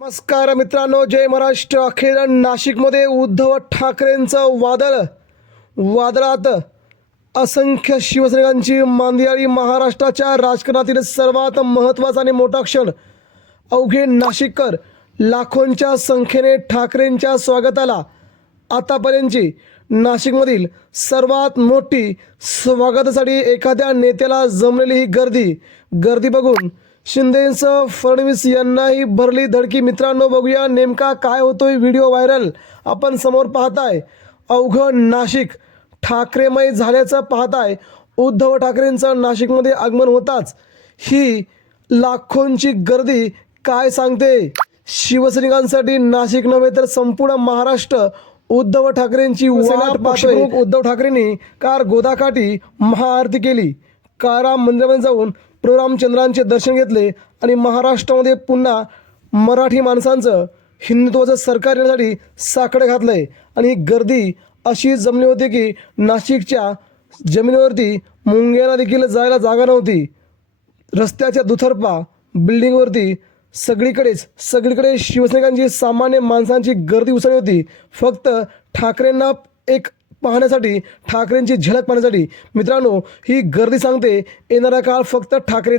नमस्कार मित्रांनो जय महाराष्ट्र. अखेर नाशिकमध्ये उद्धव ठाकरेंचं वादळ. वादळात असंख्य शिवसैनिकांची मांदियाळी महाराष्ट्राच्या राजकारणातील सर्वात महत्त्वाचा आणि मोठा क्षण. अवघे नाशिककर लाखोंच्या संख्येने ठाकरेंच्या स्वागताला आतापर्यंतची नाशिकमधील सर्वात मोठी स्वागतासाठी एखाद्या नेत्याला जमलेली ही गर्दी. गर्दी बघून शिंदेसह फडणवीस यांनाही भरली धडकी. मित्रांनो बघूया नेमका काय होतोय व्हिडिओ व्हायरल. आपण समोर पाहताय अवघं नाशिक ठाकरेमय झाल्याचं पाहताय. उद्धव ठाकरेंचं नाशिकमध्ये आगमन होताच. ही लाखोंची गर्दी काय सांगते? शिवसैनिकांसाठी नाशिक नव्हे तर संपूर्ण महाराष्ट्र उद्धव ठाकरेंची वाट पाहतोय. उद्धव ठाकरेंनी कार गोदाकाठी महाआरती केली. कारा मंदिरामध्ये जाऊन प्रभू रामचंद्रांचे दर्शन घेतले आणि महाराष्ट्रामध्ये पुन्हा मराठी माणसांचं हिंदुत्वाचं सरकार येण्यासाठी साकडं घातलंय. आणि ही गर्दी अशी जमली होती की नाशिकच्या जमिनीवरती मुंग्यांना देखील जायला जागा नव्हती. रस्त्याच्या दुथरपा बिल्डिंगवरती सगळीकडेच सगळीकडे शिवसैनिकांची सामान्य माणसांची गर्दी उसळली होती. फक्त ठाकरेंना एक पाहण्यासाठी ठाकरेंची झलक पाहण्यासाठी मित्रांनो ही गर्दी सांगते येणारा काळ फक्त ठाकरे